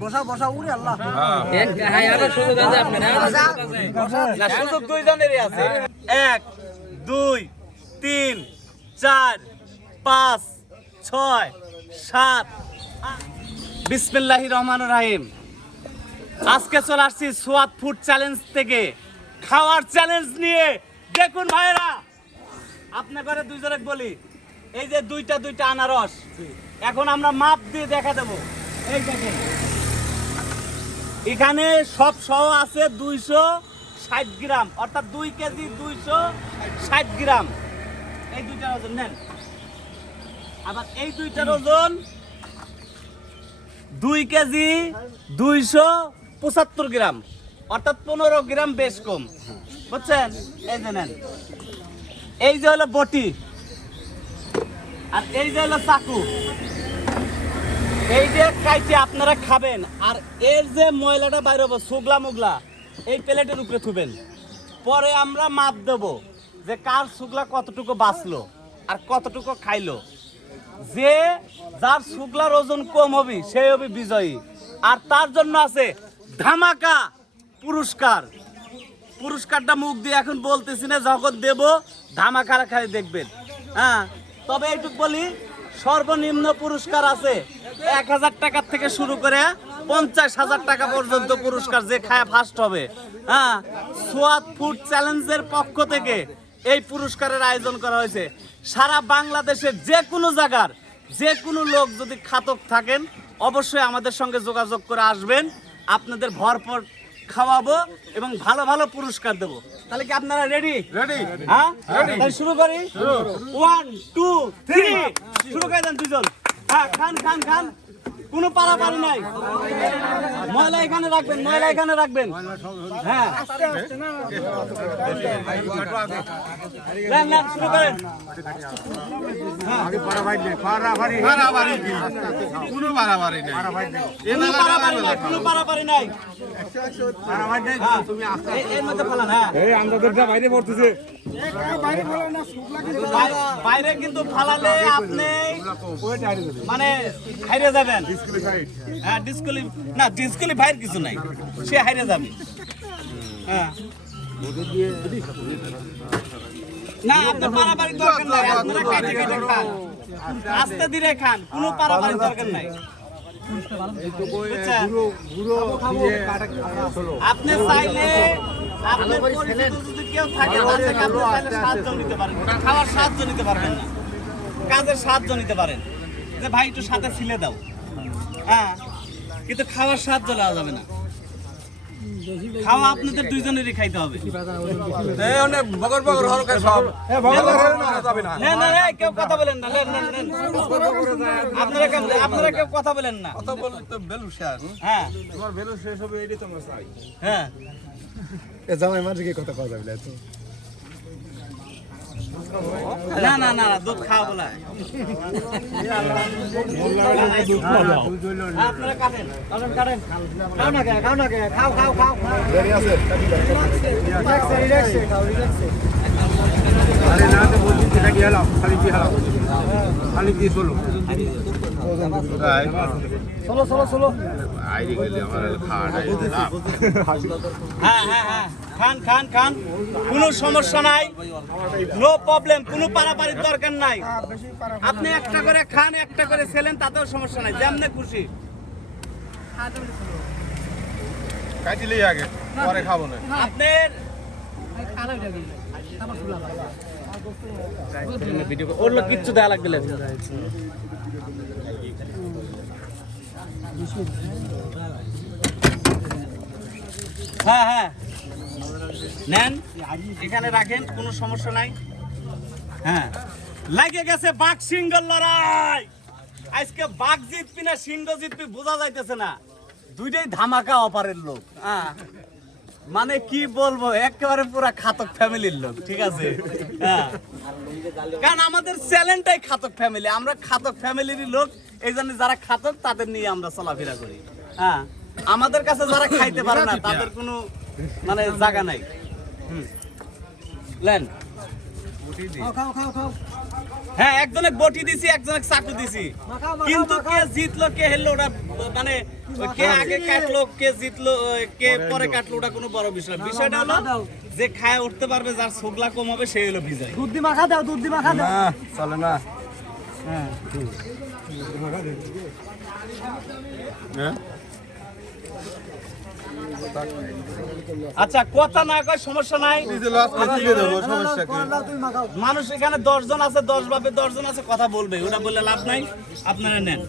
বসা বসা উড়ে আল্লাহ। সুযোগ দুইজনেরই আছে। এক দুই তিন চার পাঁচ ছয় সাত। বিসমিল্লাহি রহমান রাহিম। আজকে চলে আসছি সোয়াত ফুড চ্যালেঞ্জ থেকে। খাওয়ার চ্যালেঞ্জ নিয়ে। দেখুন ভাইরা আপনার ঘরে দুইজনে বলি। এই যে দুইটা দুইটা আনারস। এখন আমরা মাপ দিয়ে দেখা দেবো। এই দেখেন। এখানে সব সহ আছে দুইশো ষাট গ্রাম। অর্থাৎ দুই কেজি দুইশো ষাট গ্রাম। এই দুইটার ওজন নেন। আবার এই দুইটার ওজন দুই কেজি দুইশো পঁচাত্তর গ্রাম। অর্থাৎ পনেরো গ্রাম বেশ কম। বুঝছেন? এই যে নেন। এই যে হলো বটি। আর এই যে হলো চাকু। এই যে কাইটে আপনারা খাবেন, আর এর যে ময়লাটা বাইরে হব সুগলা মুগলা, এই প্লেটের উপরে থুবেন। পরে আমরা মাপ দেব যে কার সুগলা কতটুকু বাঁচলো আর কতটুকু খাইলো। যে যার শুক্লার ওজন কম হবে সেই হবে বিজয়ী। আর তার জন্য আছে ধামাকা পুরস্কার। পুরস্কারটা মুখ দিয়ে এখন বলতেছি না যখন দেব ধামাকা খালি দেখবেন। হ্যাঁ? তবে এইটুক বলি, সর্বনিম্ন পুরস্কার আছে এক হাজার টাকার থেকে শুরু করে পঞ্চাশ হাজার টাকা পর্যন্ত পুরস্কার যে খায় ফার্স্ট হবে। হ্যাঁ সোয়াদ ফুড চ্যালেঞ্জের পক্ষ থেকে এই পুরস্কারের আয়োজন করা হয়েছে। সারা বাংলাদেশের যে কোনো জায়গার, যে কোনো লোক যদি খাতক থাকেন, অবশ্যই আমাদের সঙ্গে যোগাযোগ করে আসবেন। আপনাদের ভরপুর খাওয়াবো এবং ভালো ভালো পুরস্কার দেবো। তাহলে কি আপনারা রেডি রেডি হ্যাঁ? তাহলে শুরু করি। ওয়ান টু থ্রি শুরু করে দেন দুজন। হ্যাঁ খান খান খান। কোনো পারাপারি নাই। ময়লা এখানে রাখবেন ময়লা এখানে রাখবেন। হ্যাঁ। শুরু করেন। হ্যাঁ, হ্যাঁ। এই আমাদেরটা বাইরে পড়তেছে। বাইরে কিন্তু ফালালে আপনি মানে হাইরে যাবেন। হ্যাঁ ডিসকুলি না ডিসকুলি ভাইয়ের কিছু নাই। সে হাইরে যাবে। হ্যাঁ। না আপনি পারাপারি দরকার নাই। আপনারা কেটে কেটে খান। আস্তে ধীরে খান। কোনো পারাপারি দরকার নাই? আপনার কেউ থাকে সাহায্য নিতে পারেন। খাওয়ার সাহায্য নিতে না। কাজের সাহায্য নিতে পারেন। যে ভাই, একটু সাথে ছিলে দাও। হ্যাঁ কিন্তু খাওয়ার সাহায্য নেওয়া যাবে না। খাওয়া আপনাদের দুইজনেরই খাইতে হবে। বগর বগর হরকে সব? না। না। না কেউ কথা বলেন না। আপনারা আপনারা কেউ কথা বলেন না। তো বলে তো বেলু শেষ। হ্যাঁ। তোমার বেলু শেষ হবে এটাই তো আমরা চাই। হ্যাঁ। এ জামাই মানুষকে কথা কথা বলে তো না না না দুধ খাওয়া বলা আপনারা কাটেন কাটেন খাও না খাও না খাও খাও খাও। দেরি আছে রিল্যাক্সে রিল্যাক্সে খাও রিল্যাক্সে আরে না তো বলছি সেটা কি হলো? খালি কি হলো? খালি কি চলো চলো চলো চলো। আইডি গেলে আমার খাওয়াটা হ্যাঁ হ্যাঁ হ্যাঁ খান খান খান। কোনো সমস্যা নাই। নো প্রবলেম কোনো পারাপারির দরকার নাই। আপনি একটা করে খান একটা করে ছেলেন তাতেও সমস্যা নাই। যেমনে খুশি। কাটিলেই আগে পরে খাব না। আপনার ওর লোক কিচ্ছু দেওয়া লাগবে। হ্যাঁ হ্যাঁ। নেন এখানে রাখেন কোনো সমস্যা নাই। হ্যাঁ। লাগে গেছে বাঘ সিংহর লড়াই। আজকে বাঘ জিতবি না সিংহ জিতবি বোঝা যাইতেছে না। দুইটাই ধামাকা অপারের লোক। হ্যাঁ। মানে কি বলব একেবারে পুরা খাতক ফ্যামিলির লোক ঠিক আছে? হ্যাঁ। কারণ আমাদের চ্যালেঞ্জটাই খাতক ফ্যামিলি। আমরা খাতক ফ্যামিলিরই লোক এই জন্য যারা খাতক তাদের নিয়ে আমরা চলাফেরা করি। হ্যাঁ। আমাদের কাছে যারা খাইতে পারে না তাদের কোনো মানে জায়গা নাই। লেন। খাও খাও খাও খাও। হ্যাঁ একজনে বটি দিছি একজনে চাকু দিছি। কিন্তু কে। জিতলো কে হেললো ওটা মানে কে আগে কাটলো কে জিতলো কে পরে কাটলো ওটা কোনো বড় বিষয় না। বিষয়টা হলো যে খায় উঠতে পারবে যার ছোগলা কম হবে সেই হলো বিজয়। দুধ দি মাখা দাও দুধ দি মাখা দাও। চলে না। আচ্ছা কথা না কয় সমস্যা নাই। মানুষ এখানে দশজন আছে দশ ভাবে দশজন আছে কথা বলবে ওরা বললে লাভ নাই আপনারা নেন।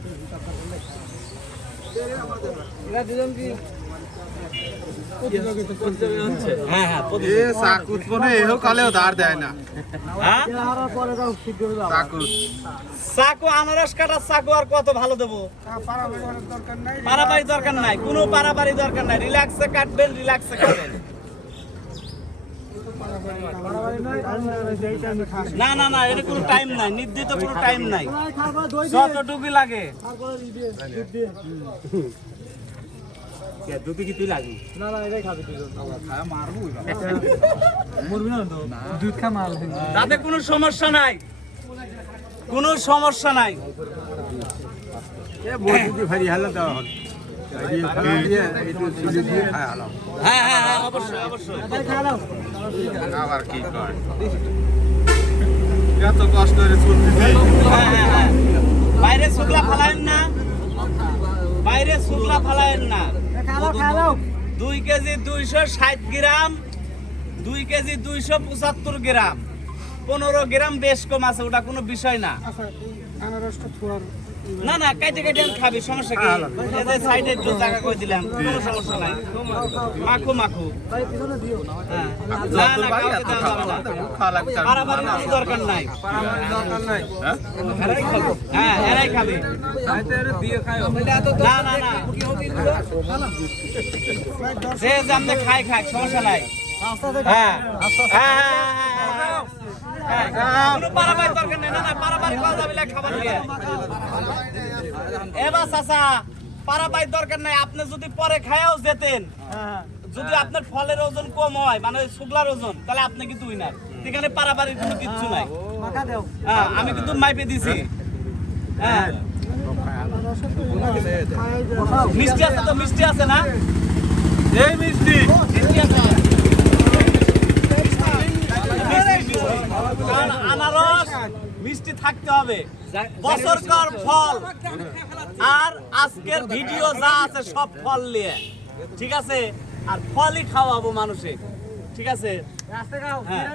হ্যাঁ হ্যাঁ এ প্রতিদিন। মনে এও কালেও ধার দেয় না। হ্যাঁ? এরা হারার পরে দাও ঠিক করে দাও চাকুত। চাকু আনারস কাটার চাকু আর কত ভালো দেবো? দরকার নাই কোনো পারাবাড়ি দরকার নাই। রিল্যাক্সে কাটবেন রিল্যাক্সে খাস না না না এটা কোনো টাইম নাই নির্দিষ্ট কোনো টাইম নাই। যতটুকু লাগে। তারপরে ই দিয়ে দুধ দিয়ে দুটি কি তুই লাগবি? না না এটাই খাবে দুজন। মরবি না তো? দুধ খা মাল তাতে কোনো সমস্যা নাই। কোনো সমস্যা নাই। ভারি হালা দেওয়া হ্যাঁ হ্যাঁ হ্যাঁ অবশ্যই অবশ্যই। ভাই আবার কি কয় এত কষ্ট করে চলতেছি। হ্যাঁ হ্যাঁ হ্যাঁ। বাইরে শুকলা ফালায়েন না। বাইরে শুকলা ফালায়েন না। দুই কেজি দুইশো ষাট গ্রাম দুই কেজি দুইশো পঁচাত্তর গ্রাম পনেরো গ্রাম বেশ কম আছে ওটা কোনো বিষয় না আচ্ছা না না কাইটে কাইটে আমি খাবি সমস্যা কি যে সাইডে একটু জায়গা করে দিলাম কোনো সমস্যা নাই মাখো মাখো হ্যাঁ না না কাউকে দেওয়া যাবে না। পারাপারি কোনো দরকার নাই দরকার নাই হ্যাঁ হ্যাঁ এরাই খাবে যে খাই খাই সমস্যা নাই। হ্যাঁ। দরকার না খাবার এবার চাচা পারাপারি দরকার নাই আপনি যদি পরে খায়াও যেতেন যদি আপনার ফলের ওজন কম হয় মানে শুকলার ওজন তাহলে আপনি কিন্তু উইনার এখানে কোনো কিচ্ছু নাই আমি কিন্তু মাইপে দিছি। হ্যাঁ। মিষ্টি আছে তো মিষ্টি আছে না? এই মিষ্টি। আনারস মিষ্টি থাকতে হবে। বছরকর ফল। আর আজকের ভিডিও যা আছে সব ফল নিয়ে। ঠিক আছে? আর ফলই খাওয়াবো মানুষে। ঠিক আছে? হ্যাঁ।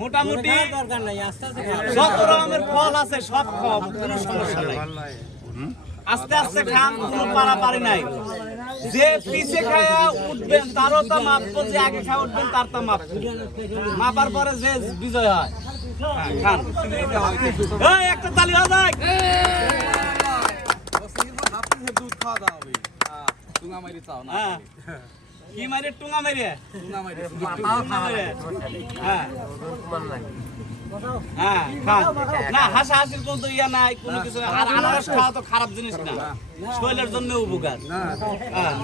মোটামুটি দরকার নাই আস্তে আস্তে যত রকমের ফল আছে সব খাওয়াবো কোনো সমস্যা নাই। আস্তে আস্তে খান কোনো পারাপারি নাই। যে পিছে খায়া উঠবেন তারও তা মাপবো যে আগে খায় উঠবেন তার তা মাপবো মাপার পরে যে বিজয় হয়। খান। একটা তালি হ্যাঁ। কি মারে টুঙা মেরে টুঙা মেরে হ্যাঁ। হ্যাঁ না হাসাহাসির কোনো ইয়া নাই কোনো কিছু। আর আনারস খাওয়া তো খারাপ জিনিস না। শরীরের জন্য উপকার। হ্যাঁ।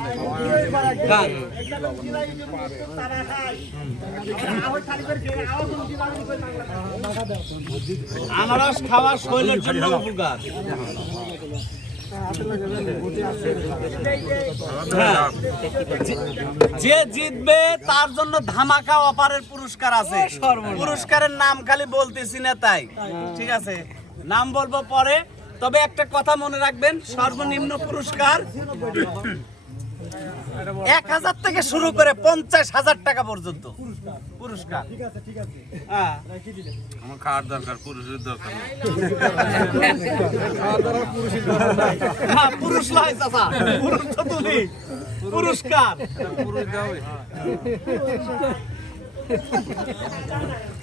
আনারস খাওয়া শরীরের জন্য উপকার। যে জিতবে তার জন্য ধামাকা অপারের পুরস্কার আছে। পুরস্কারের নাম খালি বলতেছি না তাই। ঠিক আছে? নাম বলব পরে। তবে একটা কথা মনে রাখবেন সর্বনিম্ন পুরস্কার এক হাজার থেকে শুরু করে পঞ্চাশ হাজার টাকা পর্যন্ত। পুরস্কার। হ্যাঁ। আমার খাওয়ার দরকার পুরুষের দরকার। পুরুষ নয় চাচা। পুরুষ তো তুমি। পুরস্কার।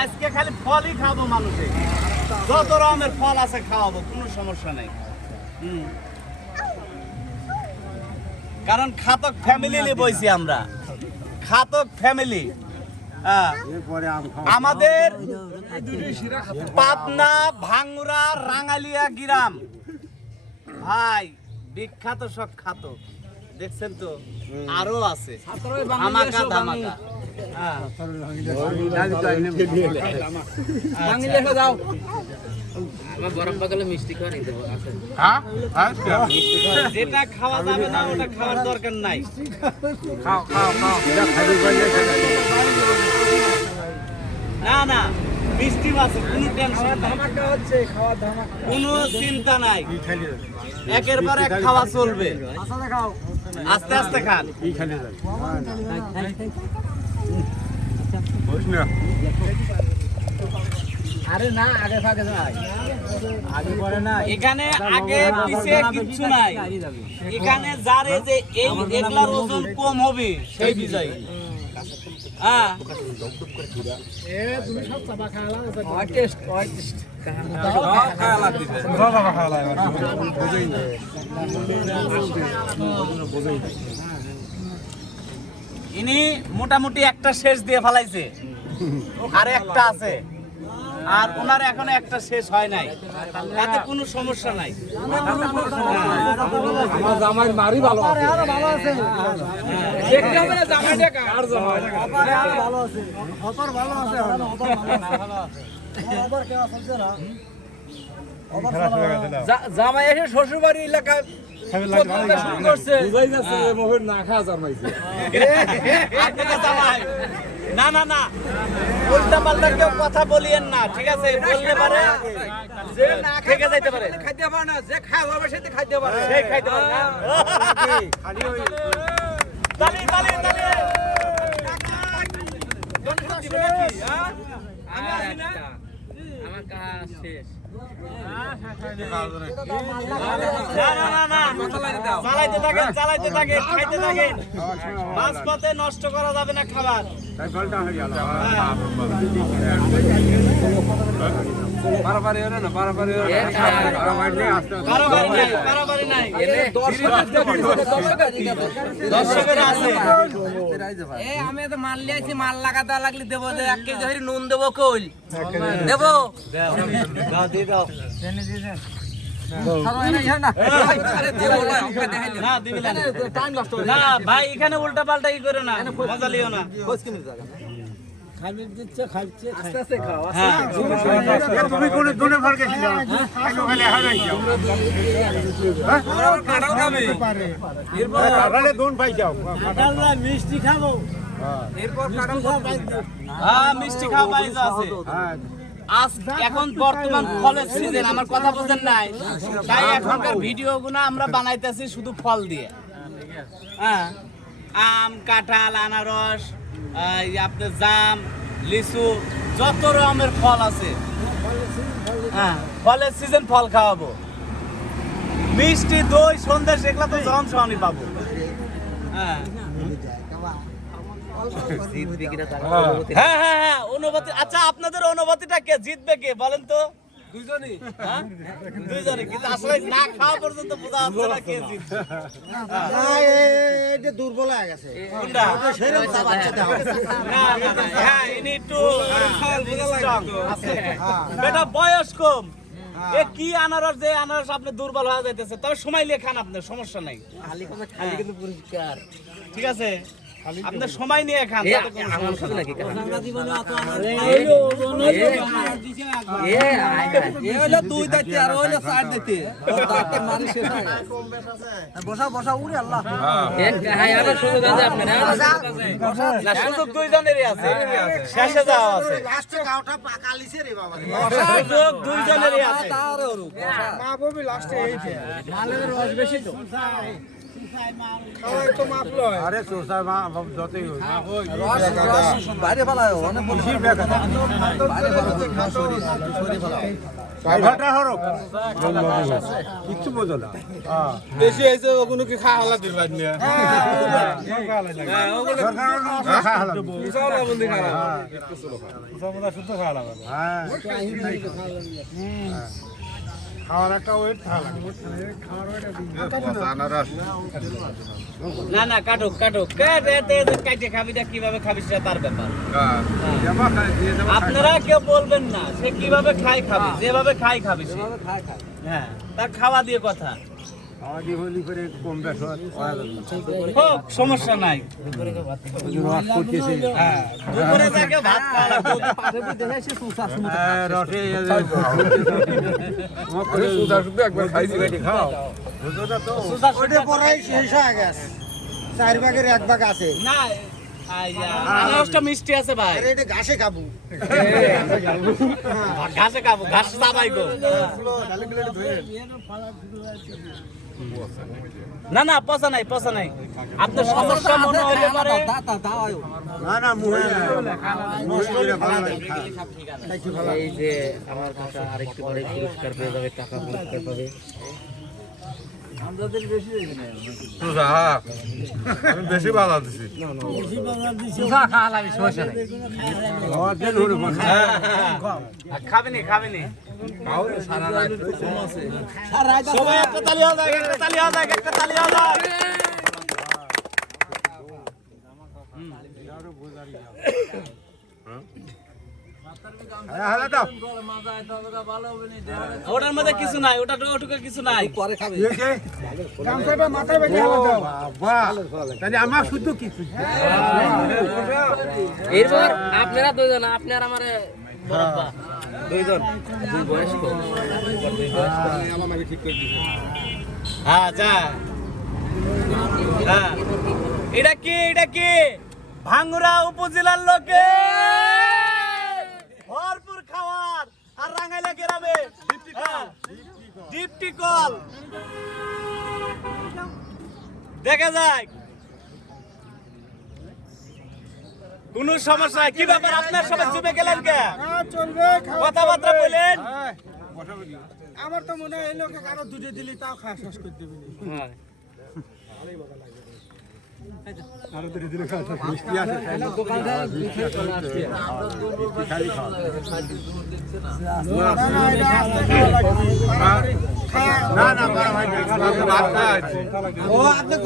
আজকে খালি ফলই খাব মানুষে। যত রকমের ফল আছে খাওয়াবো কোনো সমস্যা নেই। হুম। কারণ খাতক ফ্যামিলি নিয়ে বইছি আমরা। খাতক ফ্যামিলি হ্যাঁ। আমাদের পাবনা ভাঙ্গুরা রাঙালিয়া গ্রাম। ভাই বিখ্যাত সব খাত দেখছেন তো? আরও আছে। ধামাকা ধামাকা। হ্যাঁ। হ্যাঁ হ্যাঁ যেটা খাওয়া যাবে না ওটা খাওয়ার দরকার নাই। খাও খাও খাও। না না মিষ্টি আছে কোনো টেনশন নাই। কোনো চিন্তা নাই। একের পর এক খাওয়া চলবে। আস্তে আস্তে খান। কি খালি যাই বুঝ না আরে না আগে ফাগে যাই। আগে পরে না এখানে আগে পিছে কিচ্ছু নাই। এখানে যারে যে এই এগুলার ওজন কম হবে সেই বিজয়ী হ্যাঁ টেস্ট টেস্ট বাবা খাওয়া লাগে ইনি মোটামুটি একটা শেষ দিয়ে ফেলাইছে। আর একটা আছে। আর ওনার এখনও একটা শেষ হয় নাই। তাতে কোনো সমস্যা নাই। আমার জামাই মারি ভালো আছে। ভালো আছে। দেখতে হবে না জামাইটা কার জামাই? ভালো আছে। ভালো আছে ভালো জামাই এসে শ্বশুরবাড়ি এলাকায় না খাওয়া জামাইছে আপনাকে জামাই। না না না উল্টা পাল্টা কেউ কথা বলিয়েন না ঠিক আছে বললে পারে যে না থেকে যাইতে পারে খাইতে পারে না যে খাওয়া হবে সেটা খাইতে পারে সেই খাইতে পারে না তালি তালি তালি আমি আছি না না না না না চালাইতে থাকেন চালাইতে থাকেন খাইতে থাকেন। মাঝপথে নষ্ট করা যাবে না খাবার। তাই গলটা হয়ে গেল। পারাপারি হলো না পারাপারি হলো কারোবারি নাই দর্শকের আছে। আমি তো মাল লিয়েছি মাল লাগাতে লাগলে দেবো যে এক কেজি ধরে নুন দেবো কইল দেবো। দাও দিয়ে দাও। না ভাই এখানে উল্টা পাল্টা ই করো না মজা লিও না হ্যাঁ তুমি কোন গেছিল মিষ্টি খাব। হ্যাঁ। মিষ্টি খাওয়া আছে। হ্যাঁ। আজ এখন বর্তমান ফলের সিজন আমার কথা বুঝেন নাই। তাই এখনকার ভিডিও গুলো আমরা বানাইতেছি শুধু ফল দিয়ে। হ্যাঁ? আম, কাঁঠাল, আনারস আপনার জাম, লিচু, যত রকমের ফল আছে। হ্যাঁ ফলের সিজন ফল খাওয়াবো। মিষ্টি, দই, সন্দেশ, এগুলো তো জন সহনি পাবো। হ্যাঁ? হ্যাঁ হ্যাঁ হ্যাঁ অনুভূতি আচ্ছা আপনাদের অনুভূতিটা কে? জিতবে কে? বলেন তো। দুইজনই। হ্যাঁ? দুইজনই কিন্তু আসলে না খাওয়া পর্যন্ত বোঝা যাচ্ছে না কে জিতবে। এটা দুর্বল হয়ে গেছে। কোনটা? না না না, হ্যাঁ ইনি একটু বেটা বয়স কম। এ কি আনারস যে আনারস আপনি দুর্বল হয়ে যাইতেছে তবে সময় নিয়ে খান আপনার সমস্যা নাই। খালি কিন্তু পরিষ্কার। ঠিক আছে? আপনার সময় নিয়ে খান। তাতে কোনো সমস্যা নাই। বসা বসা উড়ে আল্লাহ। না সুযোগ দুইজনেরই আছে। শেষে যাওয়া আছে। সুযোগ দুইজনেরই আছে। মা ববি লাস্টে এই মালের রস বেশি তো। খাওয়াই তো মাপ আরে সোসা মা যতই হোক। বাইরে পালায় অনেক কিচ্ছু বোঝো না। বেশি হয়েছে ওগুলো কি খাওয়া হলা দিল বাদ নিয়ে? হ্যাঁ খাওয়ার একটা ওয়েট না না কাটুক কাটুক। কেটে এতে কাটে খাবি না কীভাবে খাবি সেটা তার ব্যাপার। আপনারা কেউ বলবেন না সে কীভাবে খাই খাবে যেভাবে খাই খাবে সে। হ্যাঁ তার খাওয়া দিয়ে কথা। হয় সমস্যা নাই। হ্যাঁ, হয়ে গেছে। চার ভাগের এক ভাগ আছে। না আনারসটা মিষ্টি আছে ভাই। আরে এটা ঘাসে খাব। ঘাসে খাব ঘাস চাবাই গো। না না পচা নাই পচা নাই। আপনার সমস্যা মনে হইলে পারে। না না মুহে নষ্ট করে ভালো লাগে। এই যে আমার কাছে আরেকটু পরে পুরস্কার পেয়ে যাবে টাকা পুরস্কার পাবে। আমি বেশি বাধা দিছি। হলে বসে। খাবেনি খাবেনি। সবাই একটা তালি হওয়া যাক একটা তালি হওয়া যাক একটা তালি হওয়া যাক হ্যাঁ, হ্যাঁ, দাও। ওটার মধ্যে কিছু নাই ওটা ওটুকু কিছু নাই। দিয়েছে? ও বাবা, তাহলে আমার শুধু কিছু এরপর আপনারা দুইজন আপনার আমার দুইজন। দুই বয়স্ক। হ্যাঁ যা। হ্যাঁ। এটা কি এটা কি? ভাঙ্গুরা উপজেলার লোকে ভরপুর খাওয়ার আর রাঙ্গাইলা গ্রামে হ্যাঁ, ডিপটি কল দেখা যায় কোন সমস্যা। কি ব্যাপার? আপনার সবাই চুপে গেলেন কে? কথাবার্তা বলেন। আমার তো মনে হয় এই লোকে কারও দুধে দিলি তাও শেষ করে দেবে। ও আপনি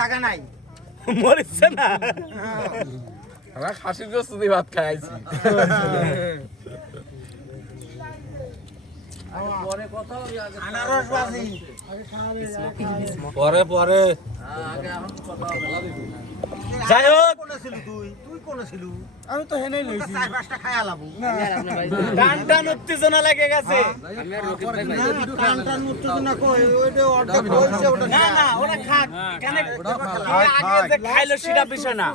জায়গা নাই খাসির গোস্ত দিয়ে ভাত খাইছি পরে পরে। যাই হোক। কোনে ছিল তুই? তুই কোনে ছিল আমি তো হেনেই লইছি। চার পাঁচটা খাই আলাবো টান টান উত্তেজনা লেগে গেছে। টান টান উত্তেজনা কই? ওইটা অর্ধেক ওটা না না ওরা খাক। কেন আগে যে খাইলো সেটা বিষয় না।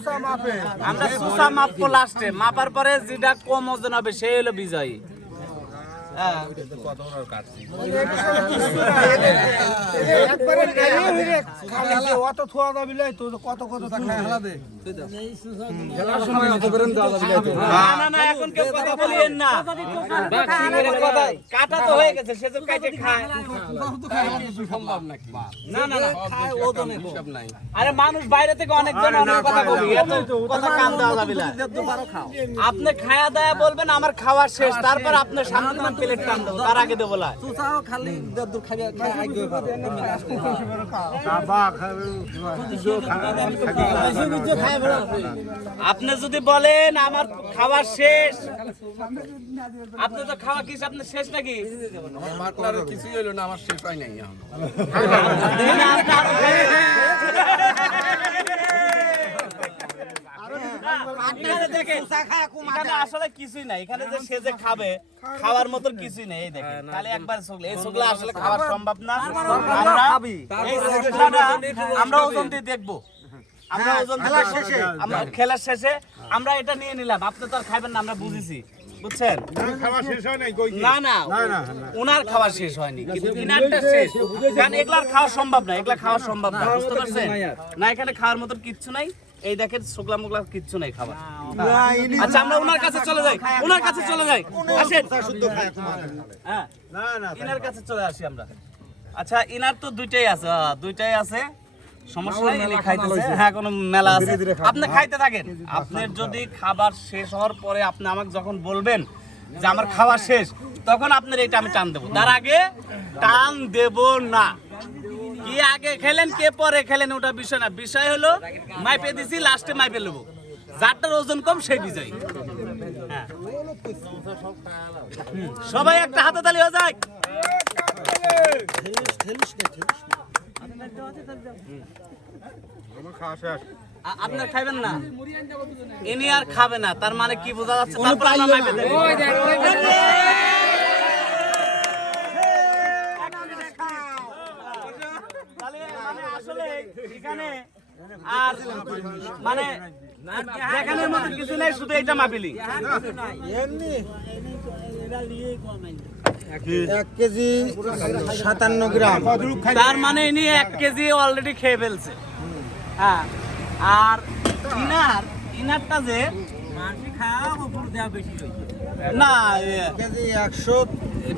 আমরা সুসা মাপবো লাস্টে মাপার পরে যেটা কম ওজন হবে সেই হলো বিজয়ী। একবারে খাইয়ে হইরে খাইছে অত থোয়া দাবি লাই তো কত কত তা খাই হালা দে না না না এখন কেউ কথা বলিয়েন না। কাটা তো হয়ে গেছে সে তো কাটে খায় না না না আরে মানুষ বাইরে থেকে অনেকজন অনেক কথা বলি। এত কথা কান দেওয়া যাবে না। আপনি খায়া দায়া বলবেন আমার খাওয়া শেষ তারপর আপনি শান্তিমান প্লেট টান দেবো তার আগে দেবো না কাবা খাবে, দুধও খাবে, আপনি যদি বলেন আমার খাওয়া শেষ। আপনি তো খাওয়া কি আপনি শেষ নাকি? কিছুই হইল না আমার শেষ হয় নাই দিনে আপনি আরও আপনারা দেখেন, এখানে আসলে কিছুই নাই। এখানে যে সে যে খাবে খাওয়ার মতো কিছুই নেই দেখেন। তাহলে একবার শুকলে এই শুকলে আসলে খাওয়া সম্ভব না। আমরা এই শুকলাটা আমরা ওজন দিয়ে দেখব। আমরা ওজন দিয়ে আমরা খেলার শেষে আমরা এটা নিয়ে নিলাম। আপনি তো আর খাবেন না আমরা বুঝেছি। বুঝছেন? খাওয়া শেষ হয় নাই, না না না, না, না। ওনার খাওয়া শেষ হয়নি। কিন্তু ইনারটা শেষ। কারণ এগুলার খাওয়া সম্ভব না এগুলা খাওয়া সম্ভব না বুঝতে পারছেন? না এখানে খাওয়ার মতো কিচ্ছু নাই। এই দেখেন শুকলা মুগলা কিচ্ছু নাই খাবার। আচ্ছা আমরা ওনার কাছে চলে যাই ওনার কাছে চলে যাই। আসেন। হ্যাঁ না, না, ইনার কাছে চলে আসি আমরা। আচ্ছা ইনার তো দুইটাই আছে দুইটাই আছে। সমস্যা নাই ইনি খাইতেছে। হ্যাঁ কোনো মেলা আছে। আপনি খাইতে থাকেন। আপনার যদি খাবার শেষ হওয়ার পরে আপনি আমাকে যখন বলবেন যে আমার খাওয়া শেষ তখন আপনার এটা আমি টান দেবো। তার আগে টান দেব না। কি আগে খেলেন কে পরে খেলেন ওটা বিষয় না। বিষয় হলো মাইপে দিছি লাস্টে মাইপে নেব যারটার ওজন কম সেই বিজয়ী। হ্যাঁ। সবাই একটা হাতে তালি হয়ে আ- আপনার খাবেন না? ইনি আর খাবে না তার মানে কি বোঝা যাচ্ছে তারপর আমরা মাইপে দেব। তাহলে মানে আসলে এখানে আর মানে দেখানোর মতো কিছু নেই শুধু এটা মাপিলি। এক কেজি সাতান্ন গ্রাম। তার মানে ইনি এক কেজি অলরেডি খেয়ে ফেলছে। হ্যাঁ আর ইনার ইনারটা যে না একশো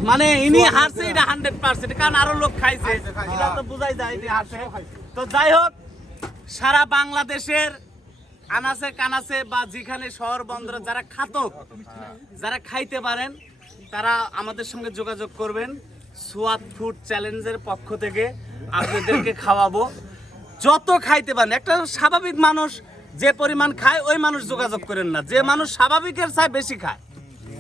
মানে ইনি হারছে এটা হান্ড্রেড পার্সেন্ট কারণ আরও লোক খাইছে। এটা তো বোঝাই যায় হারছে। তো যাই হোক, সারা বাংলাদেশের আনাসে কানাসে বা যেখানে শহর বন্দরে যারা খাতক, যারা খাইতে পারেন, তারা আমাদের সঙ্গে যোগাযোগ করবেন সোয়াদ ফুড চ্যালেঞ্জের পক্ষ থেকে আপনাদেরকে খাওয়াবো। যত খাইতে পারেন, একটা স্বাভাবিক মানুষ যে পরিমাণ খায়, ওই মানুষ যোগাযোগ করেন না। যে মানুষ স্বাভাবিকের চাই বেশি খায়।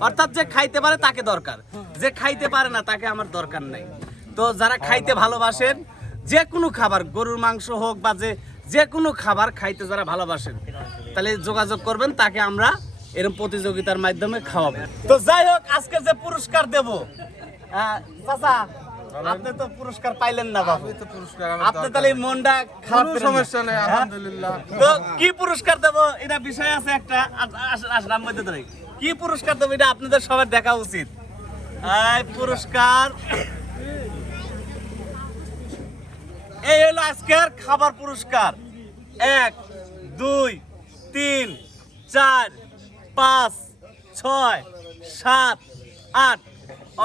অর্থাৎ যে খাইতে পারে তাকে দরকার। যে খাইতে পারে না তাকে আমার দরকার নাই। তো যারা খাইতে ভালোবাসেন যে কোনো খাবার গরুর মাংস হোক বা যে যে কোনো খাবার খাইতে যারা ভালোবাসেন তাহলে যোগাযোগ করবেন তাকে আমরা এরকম প্রতিযোগিতার মাধ্যমে খাওয়াবো। তো যাই হোক আজকে যে পুরস্কার দেব চাচা আপনি তো পুরস্কার পাইলেন না বাবু। তো পুরস্কার আপনি তাহলে মনটা খারাপ। সমস্যা নেই আলহামদুলিল্লাহ। তো কি পুরস্কার দেব? এটা বিষয় আছে একটা আসলাম মধ্যে ধরে কি পুরস্কার দেবো? এটা আপনাদের সবার দেখা উচিত। পুরস্কার এই হলো আজকের খাবার পুরস্কার। এক, দুই, তিন, চার, পাঁচ, ছয়, সাত, আট।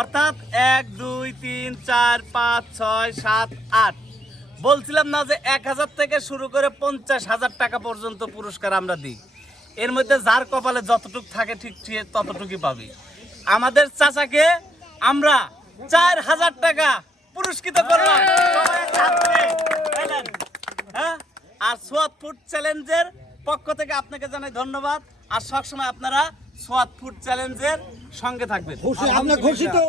অর্থাৎ এক, দুই, তিন, চার, পাঁচ, ছয়, সাত, আট। বলছিলাম না যে এক হাজার থেকে শুরু করে পঞ্চাশ হাজার টাকা পর্যন্ত পুরস্কার আমরা দিই। এর মধ্যে যার কপালে যতটুক থাকে ঠিক ঠিক ততটুকুই পাবি। আমাদের চাচাকে আমরা চার হাজার টাকা পুরস্কৃত করলাম? হ্যাঁ? আর সোয়াদ ফুড চ্যালেঞ্জের পক্ষ থেকে আপনাকে জানাই ধন্যবাদ। আর সবসময় আপনারা সোয়াদ ফুড চ্যালেঞ্জের সঙ্গে থাকবেন। ঘোষিত আপনি খুশি তো